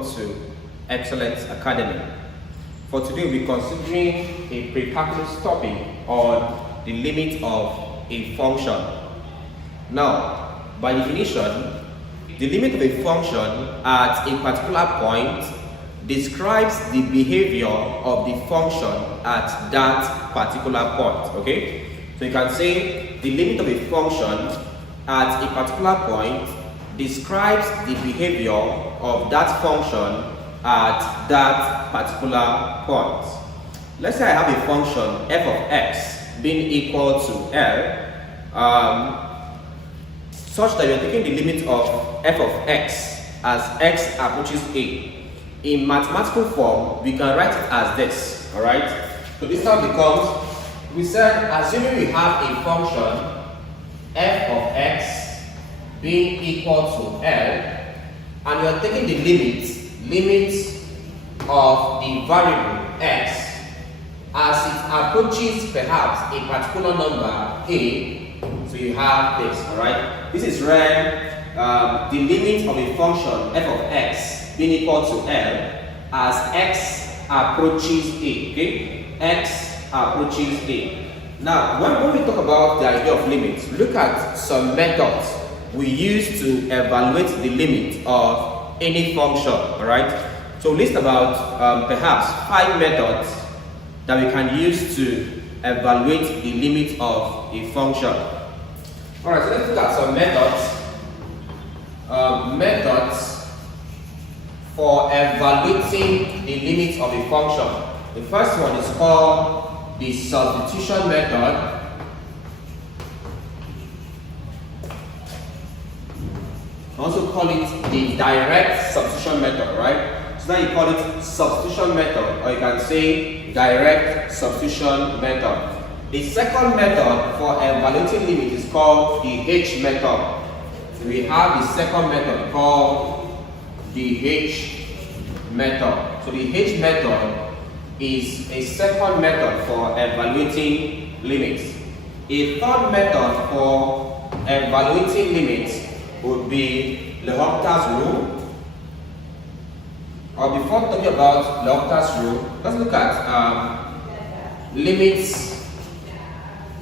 welcome to Excellence Academy. For today, we'll be considering a pre-calculus topic on the limit of a function. Now, by definition, the limit of a function at a particular point describes the behavior of the function at that particular point. Okay? So you can say the limit of a function at a particular point describes the behavior of that function at that particular point. Let's say I have a function f of x being equal to L, such that you're taking the limit of f of x as x approaches a. In mathematical form, we can write it as this, alright? So this now becomes, we said, assuming we have a function f of x being equal to L, and we are taking the limit of the variable x as it approaches perhaps a particular number a. So you have this, alright? This is where the limit of a function f of x being equal to L as x approaches a, okay? X approaches a. Now, when we talk about the idea of limits, look at some methods we use to evaluate the limit of any function, alright? So list about perhaps 5 methods that we can use to evaluate the limit of a function. Alright, so let's look at some methods for evaluating the limit of a function. The first one is called the substitution method. Also call it the direct substitution method, right? So now you call it substitution method, or you can say direct substitution method. The second method for evaluating limit is called the H method. So we have the second method called the H method. So the H method is a second method for evaluating limits. A third method for evaluating limits would be L'Hopital's rule. Or before talking about L'Hopital's rule, let's look at limits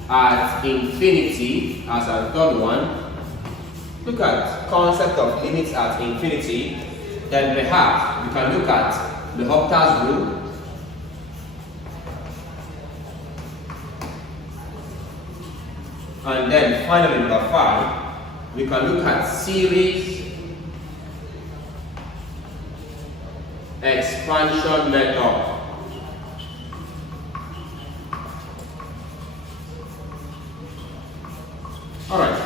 at infinity as a third one. Look at concept of limits at infinity. Then perhaps we can look at L'Hopital's rule. And then finally, number 5, we can look at series expansion method. Alright,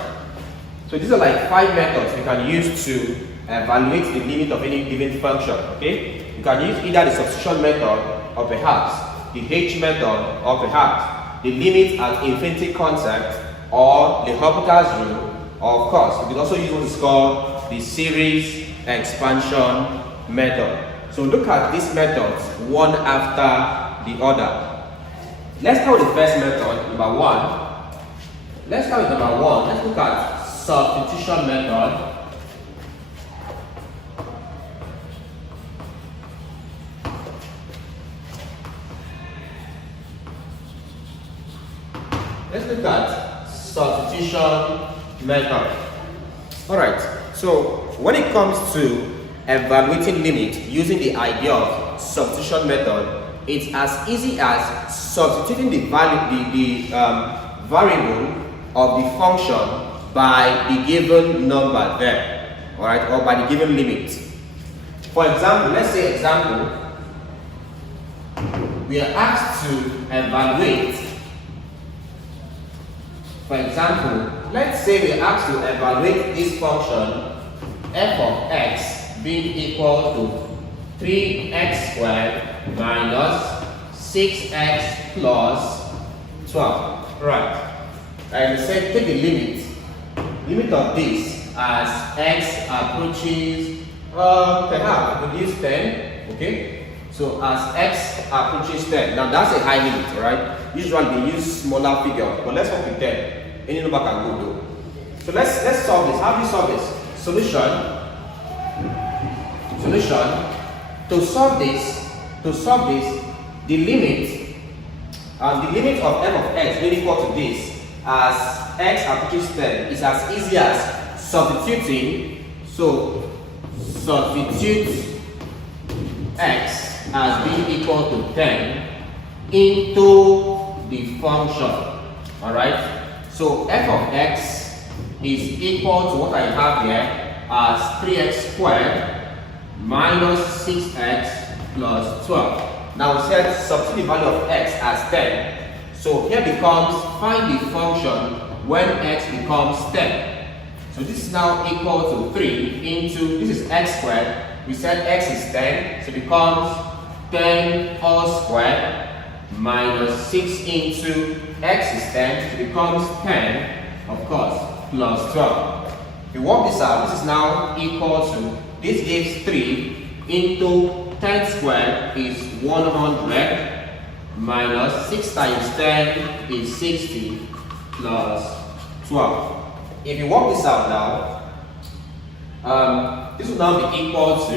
so these are like 5 methods we can use to evaluate the limit of any given function. Okay, you can use either the substitution method or perhaps the H method or perhaps the limit at infinity concept or the L'Hopital's rule. Of course, we can also use what is called the series expansion method. So look at these methods one after the other. Let's start with the first method, number 1. Let's start with number 1. Let's look at substitution method. Let's look at substitution method. Alright, so when it comes to evaluating limit using the idea of substitution method, it's as easy as substituting the variable of the function by the given number there, alright, or by the given limit. For example, let's say we are asked to evaluate. For example, let's say we are asked to evaluate this function f of x being equal to 3x squared minus 6x plus 12. Right. And we said take the limit of this as x approaches, perhaps we could use 10. Okay. So as x approaches 10. Now that's a high limit, right? Usually they use smaller figures, but let's work with 10. Any number can go though. So let's solve this. How do you solve this? Solution. to solve this, the limit of f of x being equal to this as x approaches 10 is as easy as substituting. So substitute x as being equal to 10 into the function. Alright, so f of x is equal to what I have here as 3x squared minus 6x plus 12. Now we said substitute the value of x as 10. So here becomes find the function when x becomes 10. So this is now equal to 3 into, this is x squared. We said x is 10, so it becomes 10 all squared minus 6 into x is 10, so it becomes 10, of course, plus 12. If you work this out, this is now equal to, this gives 3 into 10 squared is 100 minus 6 times 10 is 60 plus 12. If you work this out now, this will now be equal to,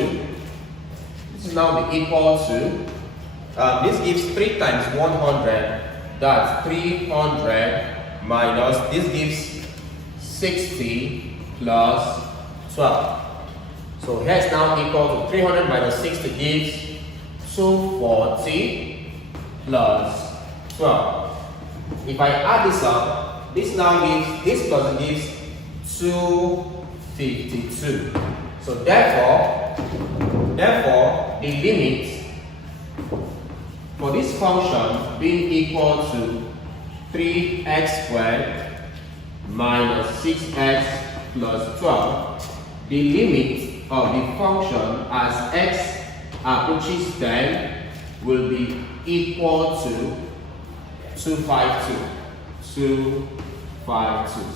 this gives 3 times 100, that's 300 minus, this gives 60 plus 12. So here is now equal to 300 minus 60 gives 240 plus 12. If I add this up, this now gives, this plus gives 252. So therefore, the limit for this function being equal to 3x squared minus 6x plus 12, the limit of the function as x approaches 10 will be equal to 252. So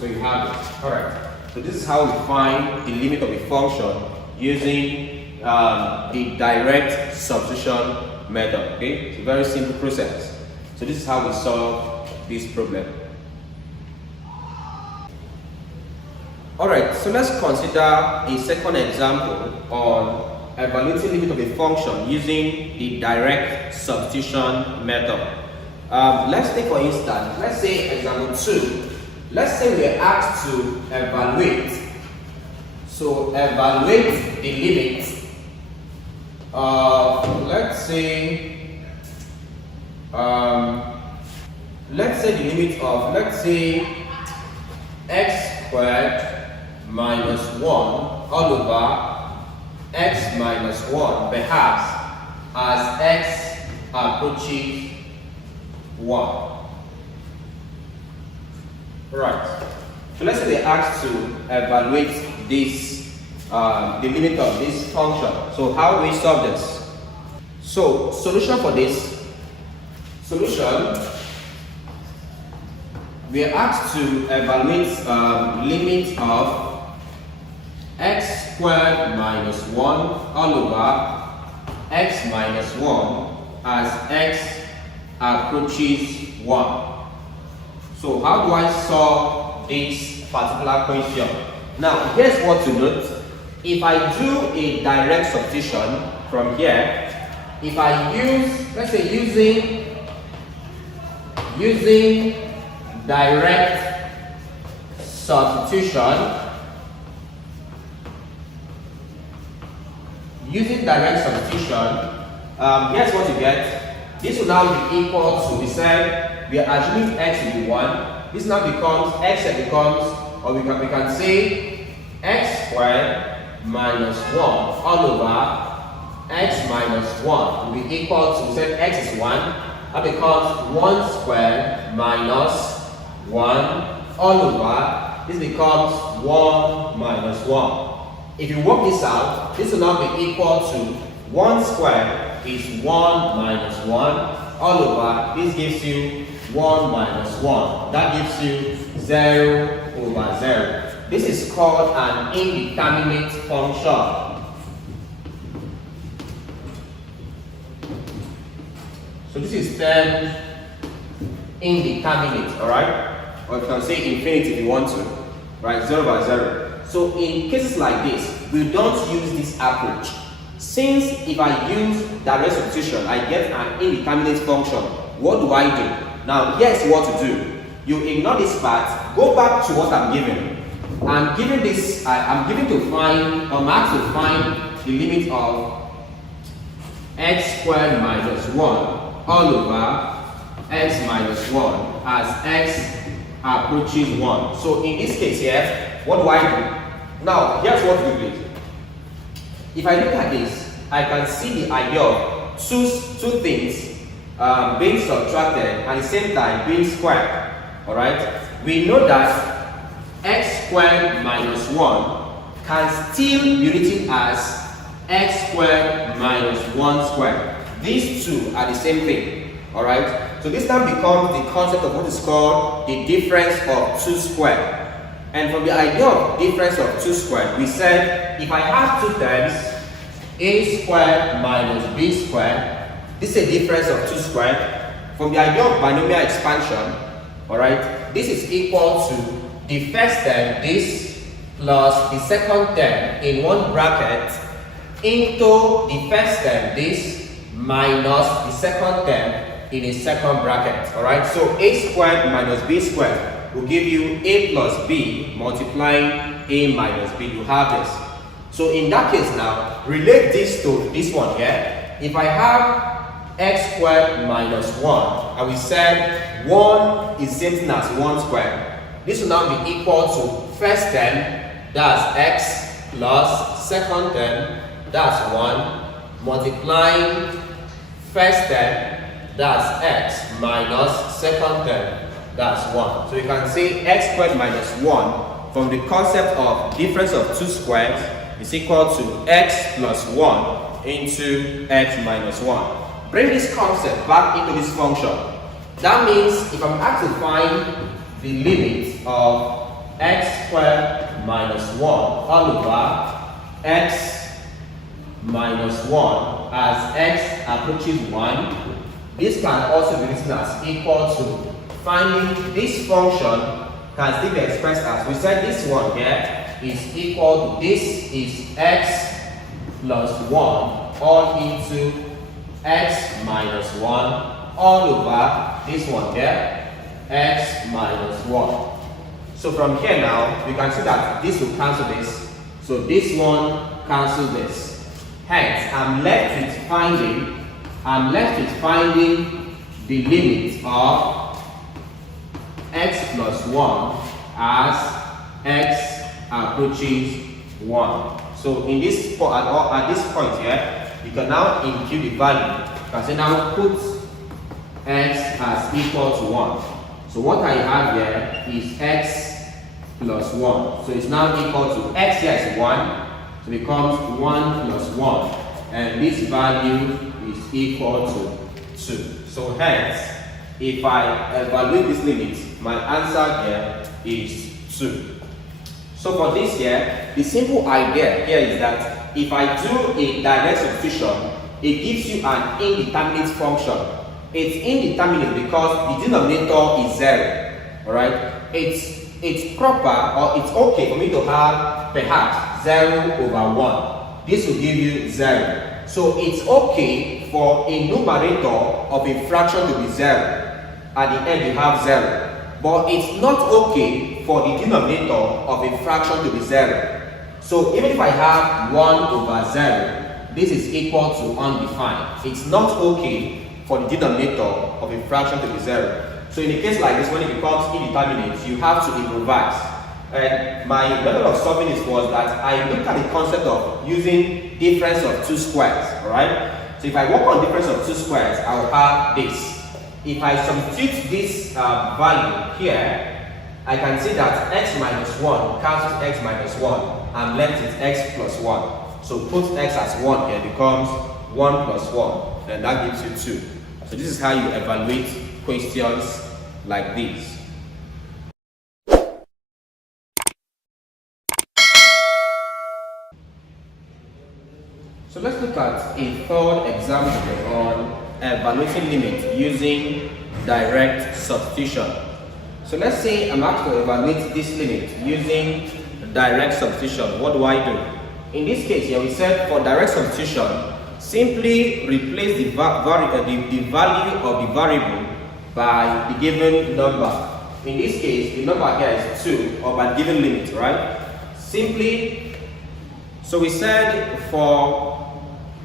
you have it. Alright. So this is how we find the limit of a function using the direct substitution method. Okay? It's a very simple process. So this is how we solve this problem. Alright, so let's consider a second example on evaluating limit of a function using the direct substitution method. Let's take for instance, let's say example 2. Let's say we are asked to evaluate. So evaluate the limit of, let's say the limit of, let's say x squared minus 1 all over x minus 1, perhaps as x approaches 1. Right. So let's say they asked to evaluate this, the limit of this function. So how do we solve this? So solution for this, we are asked to evaluate limit of x squared minus 1 all over x minus 1 as x approaches 1. So how do I solve this particular question? Now here's what to note. If I do a direct substitution from here, if I use, let's say using direct substitution, here's what you get. This will now be equal to, we said we are assuming x to be 1. This now becomes, or we can say x squared minus 1 all over x minus 1 will be equal to, we said x is 1. That becomes 1 squared minus 1 all over, this becomes 1 minus 1. If you work this out, this will now be equal to 1 squared is 1 minus 1 all over, this gives you 1 minus 1. That gives you 0 over 0. This is called an indeterminate function. So this is termed indeterminate, alright? Or you can say infinity if you want to, right? 0 by 0. So in cases like this, we don't use this approach. Since if I use direct substitution, I get an indeterminate function, what do I do? Now, here's what to do. You ignore this part, go back to what I'm given. I'm given this, I'm asked to find the limit of x squared minus 1 all over x minus 1 as x approaches 1. So in this case here, what do I do? Now, here's what to do, please. If I look at this, I can see the idea of two things being subtracted and at the same time being squared. Alright? We know that x squared minus 1 can still be written as x squared minus 1 squared. These two are the same thing. Alright? So this now becomes the concept of what is called the difference of 2 squared. And from the idea of difference of 2 squared, we said if I have two terms, a squared minus b squared, this is a difference of 2 squared. From the idea of binomial expansion, alright, this is equal to the first term, this, plus the second term in one bracket into the first term, this, minus the second term in a second bracket. Alright, so a squared minus b squared will give you a plus b multiplying a minus b. You have this. So in that case now, relate this to this one here. If I have x squared minus 1 and we said 1 is same thing as 1 squared, this will now be equal to first term, that's x, plus second term, that's 1, multiplying first term, that's x, minus second term, that's 1. So you can say x squared minus 1 from the concept of difference of 2 squares is equal to x plus 1 into x minus 1. Bring this concept back into this function. That means if I'm asked to find the limit of x squared minus 1 all over x minus 1 as x approaches 1, this can also be written as equal to finding this function can still be expressed as, we said this one here is equal to, this is x plus 1 all into x minus 1 all over this one here, x minus 1. So from here now, we can see that this will cancel this. So this one cancels this. Hence, I'm left with finding the limit of x plus 1 as x approaches 1. So in this at this point here, you can now impute the value. You can say now put x as equal to 1. So what I have here is x plus 1. So it's now equal to x here is 1. So it becomes 1 plus 1. And this value is equal to 2. So hence, if I evaluate this limit, my answer here is 2. So for this here, the simple idea here is that if I do a direct substitution, it gives you an indeterminate function. It's indeterminate because the denominator is 0. Alright? It's proper or it's okay for me to have perhaps 0 over 1. This will give you 0. So it's okay for a numerator of a fraction to be 0. At the end you have 0. But it's not okay for the denominator of a fraction to be 0. So even if I have 1 over 0, this is equal to undefined. It's not okay for the denominator of a fraction to be 0. So in a case like this, when it becomes indeterminate, you have to improvise. And my method of solving this was that I looked at the concept of using difference of 2 squares. Alright? So if I work on difference of 2 squares, I will have this. If I substitute this value here, I can see that x minus 1 cancels x minus 1. I'm left with x plus 1. So put x as 1 here becomes 1 plus 1. Then that gives you 2. So this is how you evaluate questions like these. So let's look at a third example on evaluating limit using direct substitution. So let's say I'm asked to evaluate this limit using direct substitution. What do I do? In this case here, we said for direct substitution, simply replace the value of the variable by the given number. In this case, the number here is 2, or by given limit, right? Simply, so we said for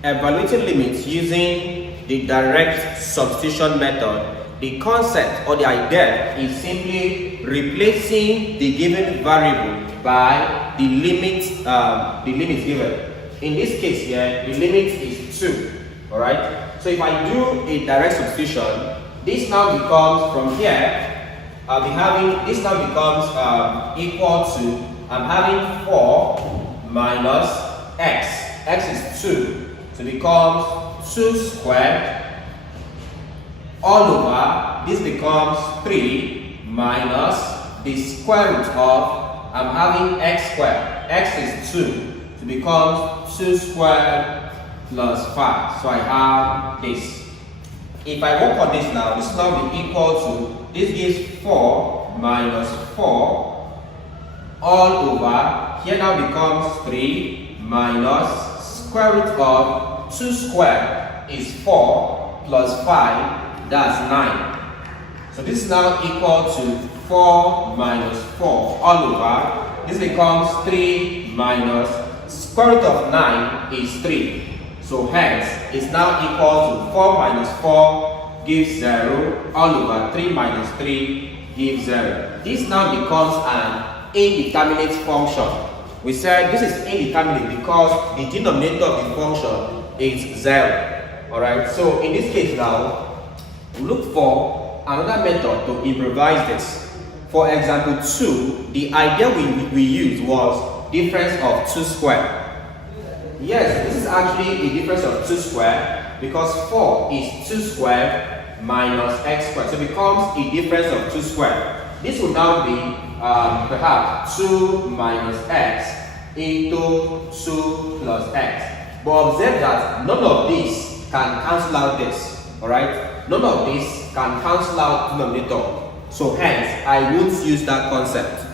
evaluating limits using the direct substitution method, the concept or the idea is simply replacing the given variable by the limit given. In this case here, the limit is 2, all right? So if I do a direct substitution, this now becomes from here, I'll be having, this now becomes equal to, I'm having 4 minus x. X is 2. So it becomes 2 squared all over, this becomes 3 minus the square root of, I'm having x squared. X is 2. So it becomes 2 squared plus 5. So I have this. If I work on this now, this now will be equal to, this gives 4 minus 4 all over, here now becomes 3 minus square root of 2 squared is 4 plus 5, that's 9. So this is now equal to 4 minus 4 all over, this becomes 3 minus square root of 9 is 3. So hence, it's now equal to 4 minus 4 gives 0, all over 3 minus 3 gives 0. This now becomes an indeterminate function. We said this is indeterminate because the denominator of the function is 0. Alright, so in this case now, we look for another method to improvise this. For example 2, the idea we used was difference of 2 squared. Yes, this is actually a difference of 2 squared because 4 is 2 squared minus x squared. So it becomes a difference of 2 squared. This would now be perhaps 2 minus x into 2 plus x. But observe that none of this can cancel out this. Alright? None of this can cancel out denominator. So hence, I won't use that concept.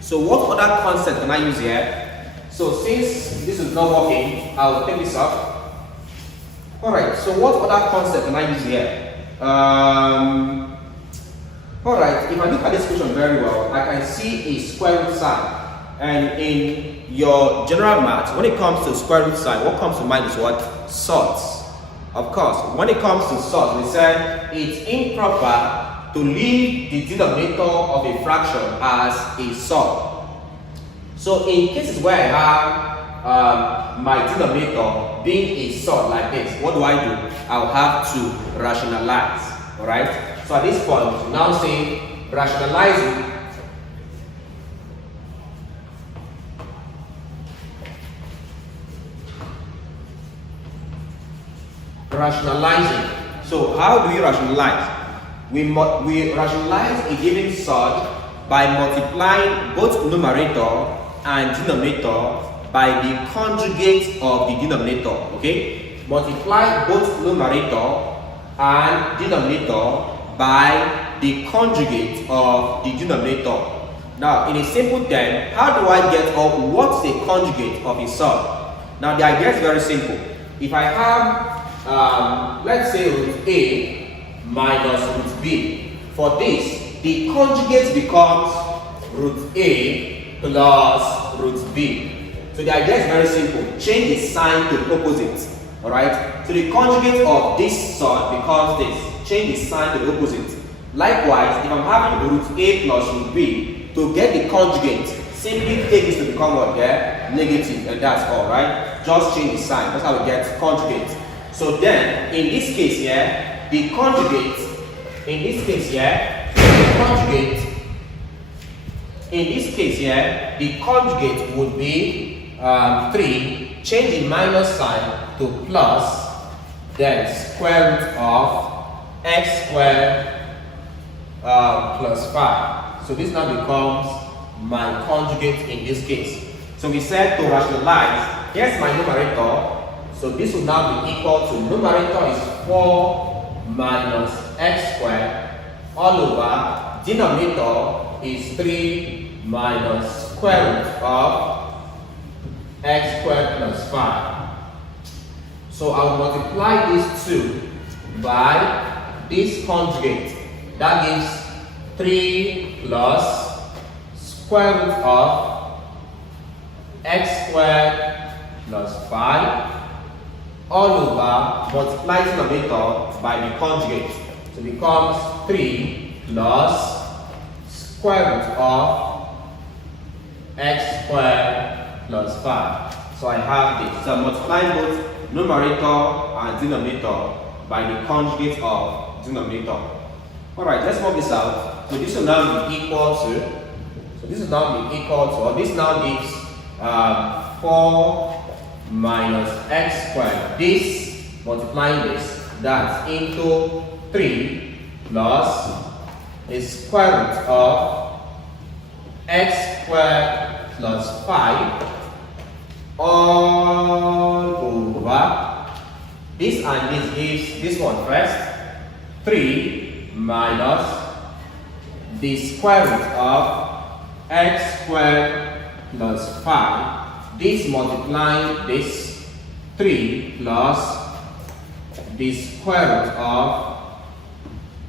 So what other concept can I use here? So since this is not working, I'll take this off. Alright, so what other concept can I use here? Alright, if I look at this question very well, I can see a square root sign. And in your general math, when it comes to square root sign, what comes to mind is what? Sorts. Of course, when it comes to sorts, we said it's improper to leave the denominator of a fraction as a sort. So in cases where I have my denominator being a sort like this, what do? I'll have to rationalize. Alright? So at this point, we now say rationalizing. Rationalizing. So how do we rationalize? We rationalize a given sort by multiplying both numerator and denominator by the conjugate of the denominator. Okay, multiply both numerator and denominator by the conjugate of the denominator. Now, in a simple term, how do I get what's the conjugate of a sort? Now, the idea is very simple. If I have, let's say root A minus root B, for this, the conjugate becomes root A plus root B. So the idea is very simple. Change the sign to opposite. Alright? So the conjugate of this sort becomes this. Change the sign to the opposite. Likewise, if I'm having root A plus root B, to get the conjugate, simply take this to become what there? Negative, and that's all, right? Just change the sign. That's how we get conjugate. So then, in this case here, the conjugate, the conjugate would be 3, change the minus sign to plus, then square root of x squared plus 5. So this now becomes my conjugate in this case. So we said to rationalize, here's my numerator. So this will now be equal to, numerator is 4 minus x squared all over, denominator is 3 minus square root of x squared plus 5. So I'll multiply these two by this conjugate. That gives 3 plus square root of x squared plus 5 all over multiply denominator by the conjugate. So it becomes 3 plus square root of x squared plus 5. So I have this. So I'm multiplying both numerator and denominator by the conjugate of denominator. Alright, let's work this out. So this will now be equal to, or this now gives 4 minus x squared. This, multiplying this, that's into 3 plus the square root of x squared plus 5 all over this, and this gives this one first 3 minus the square root of x squared plus 5. This multiplying this 3 plus the square root of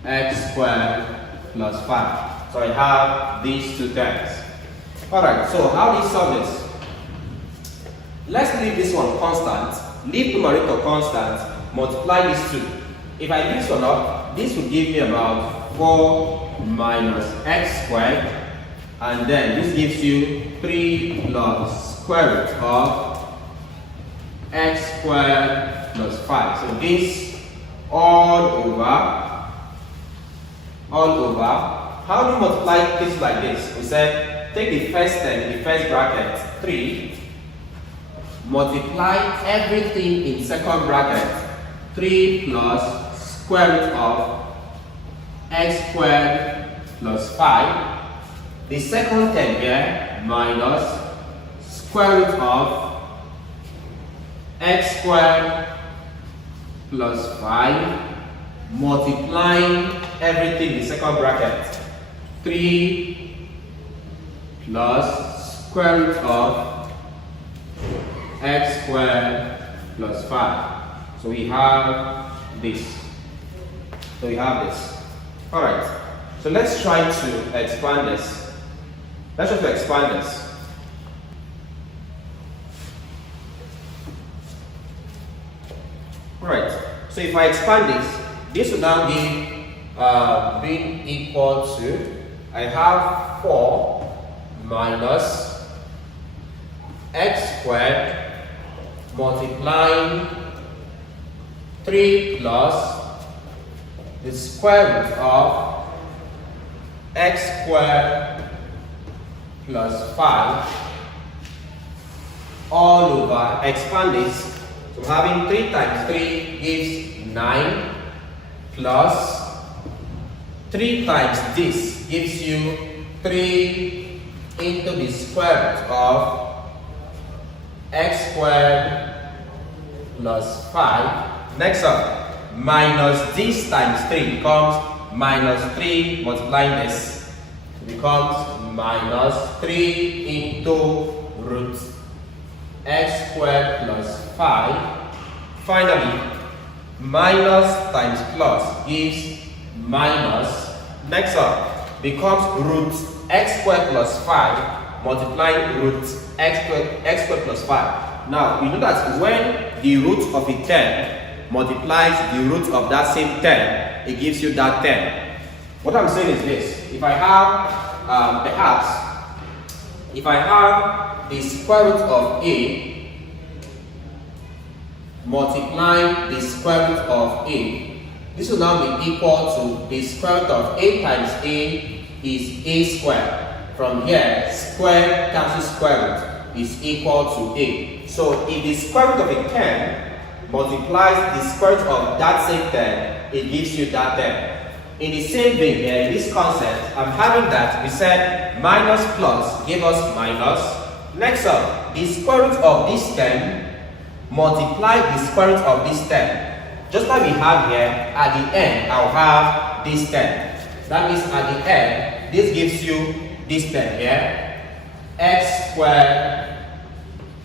x squared plus 5. So I have these two terms. Alright, so how do you solve this? Let's leave this one constant, leave numerator constant, multiply these two. If I leave this one up, this will give me about 4 minus x squared, and then this gives you 3 plus square root of x squared plus 5. So this all over. How do you multiply this like this? We said take the first term in the first bracket, 3, multiply everything in second bracket, 3 plus square root of x squared plus 5. The second term here minus square root of x squared plus 5, multiplying everything in the second bracket, 3 plus square root of x squared plus 5. So we have this. Alright, so let's try to expand this. Alright, so if I expand this will now give being equal to, I have 4 minus x squared multiplying 3 plus the square root of x squared plus 5 all over, expand this. So having 3 times 3 gives 9 plus 3 times this gives you 3 into the square root of x squared plus 5. Next up, minus this times 3 becomes minus 3 multiplying this. It becomes minus 3 into root x squared plus 5. Finally, minus times plus gives minus. Next up becomes root x squared plus 5 multiplying root x squared plus 5. Now, you know that when the root of a term multiplies the root of that same term, it gives you that term. What I'm saying is this: if I have if I have the square root of a multiplying the square root of a, this will now be equal to the square root of a times a is a squared. From here, square cancels square root is equal to a. So if the square root of a term multiplies the square root of that same term, it gives you that term. In the same vein here, in this concept, I'm having that we said minus plus gave us minus. Next up, the square root of this term multiply the square root of this term. Just like we have here, at the end, I'll have this term. That means at the end, this gives you this term here, x squared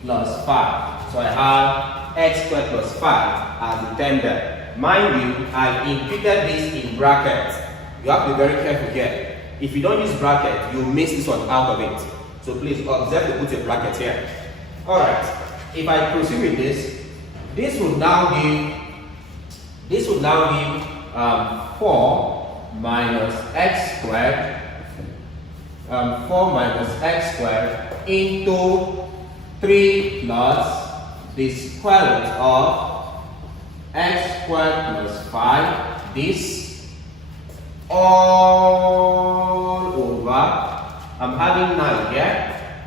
plus 5. So I have x squared plus 5 as the term there. Mind you, I included this in brackets. You have to be very careful here. If you don't use bracket, you miss this one out of it. So please observe to put a bracket here. Alright, if I proceed with this would now give 4 minus x squared 4 minus x squared into 3 plus the square root of x squared plus 5, this all over, I'm having 9 here,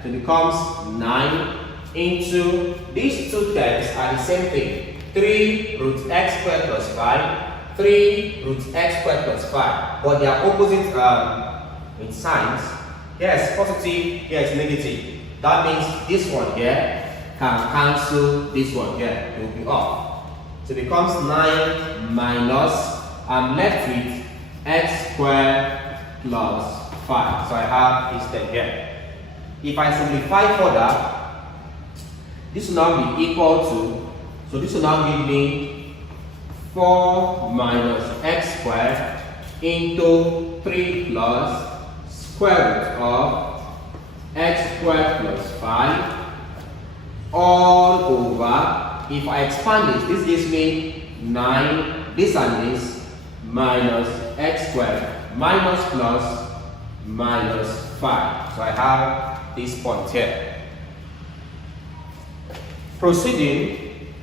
so it becomes 9 into, these two terms are the same thing, 3 root x squared plus 5, 3 root x squared plus 5, but they are opposite in signs. Here is positive, here is negative. That means this one here can cancel this one here, it will be off. So it becomes 9 minus, I'm left with x squared plus 5. So I have this term here. If I simplify further, this will now be equal to, so this will now give me 4 minus x squared into 3 plus square root of x squared plus 5 all over, if I expand this gives me 9, this and this, minus x squared, minus plus, minus 5. So I have this point here. Proceeding,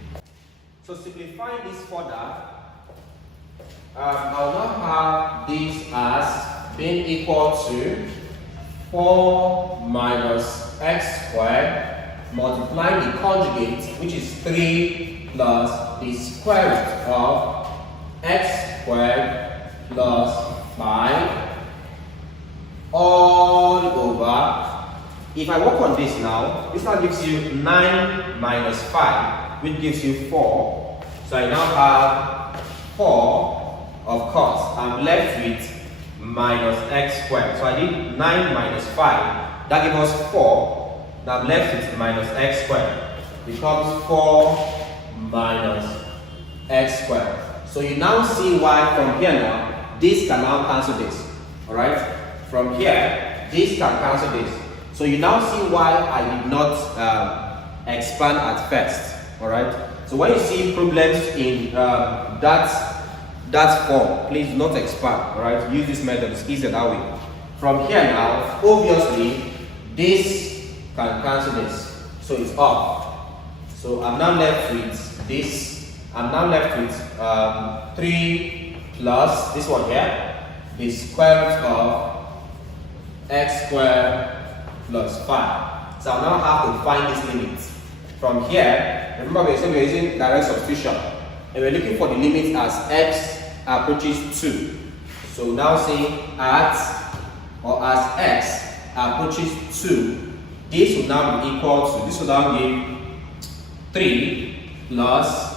so simplifying this further, I will now have this as being equal to 4 minus x squared multiplying the conjugate, which is 3 plus the square root of x squared plus 5 all over. If I work on this now gives you 9 minus 5, which gives you 4. So I now have 4, of course, I'm left with minus x squared. So I did 9 minus 5, that gives us 4. Now I'm left with minus x squared. Becomes 4 minus x squared. So you now see why from here now, this can now cancel this. Alright? From here, this can cancel this. So you now see why I did not expand at first. Alright? So when you see problems in that form, please do not expand. Alright? Use this method, it's easier that way. From here now, obviously, this can cancel this. So it's off. So I'm now left with this. I'm now left with 3 plus this one here, the square root of x squared plus 5. So I now have to find this limit. From here, remember we're using direct substitution, and we're looking for the limit as x approaches 2. So now say as x approaches 2, this will now be equal to, this will now give 3 plus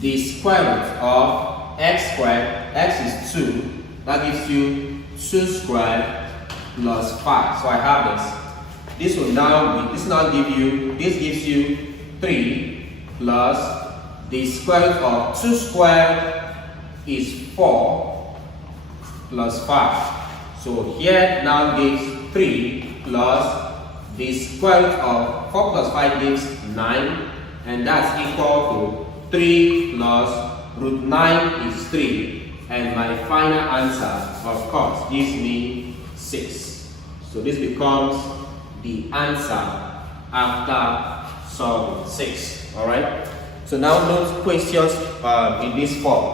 the square root of x squared, x is 2, that gives you 2 squared plus 5. So I have this. This will now be, this gives you 3 plus the square root of 2 squared is 4 plus 5. So here now gives 3 plus the square root of 4 plus 5 gives 9, and that's equal to 3 plus root 9 is 3, and my final answer, of course, gives me 6. So this becomes the answer after solving 6. Alright? So now note questions in this form.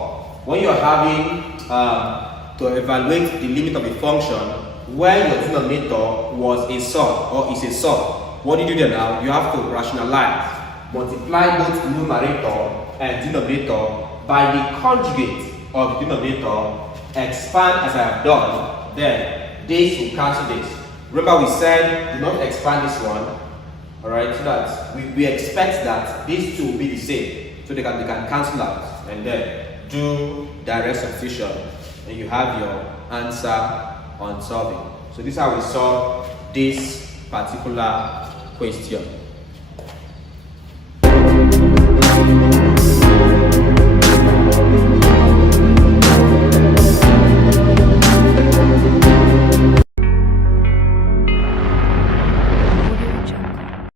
When you're having to evaluate the limit of a function where your denominator was a sum or is a sum, what do you do there now? You have to rationalize. Multiply both numerator and denominator by the conjugate of the denominator, expand as I have done, then this will cancel this. Remember we said do not expand this one, alright, so that we expect that these two will be the same, so they can cancel out, and then do direct substitution, and you have your answer on solving. So this is how we solve this particular question.